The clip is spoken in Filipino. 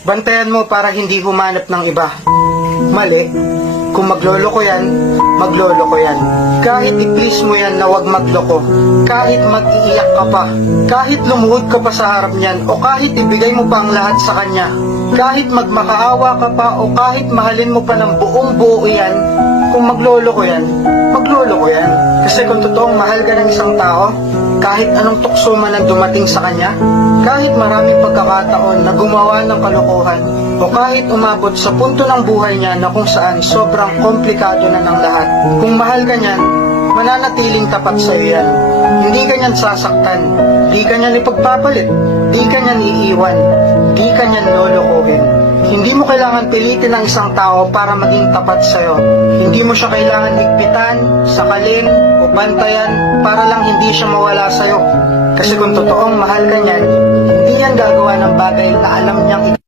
Bantayan mo para hindi humanap ng iba. Mali. Kung magloloko yan, magloloko yan. Kahit i-please mo yan na wag magloko, kahit mag-iiyak ka pa, kahit lumuhod ka pa sa harap niyan, o kahit ibigay mo pa ang lahat sa kanya, kahit magmakaawa ka pa, o kahit mahalin mo pa ng buong buo yan, kung magloloko yan, magloloko yan. Kasi kung totoong mahal ka ng isang tao, kahit anong tukso man ang dumating sa kanya, kahit maraming pagkakataon na gumawa ng kalokohan, o kahit umabot sa punto ng buhay niya na kung saan sobrang komplikado na ng lahat, kung mahal ka niyan, mananatiling tapat sa iyo yan. Hindi ka niyan sasaktan, di ka niyan ipagpapalit, di ka niyan iiwan, di ka niyan lolokohin. Hindi mo kailangan pilitin ang isang tao para maging tapat sa'yo. Hindi mo siya kailangan higpitan, sakalin, o bantayan para lang hindi siya mawala sa'yo. Kasi kung totoong mahal ka niyan, hindi yan gagawa ng bagay na alam niyang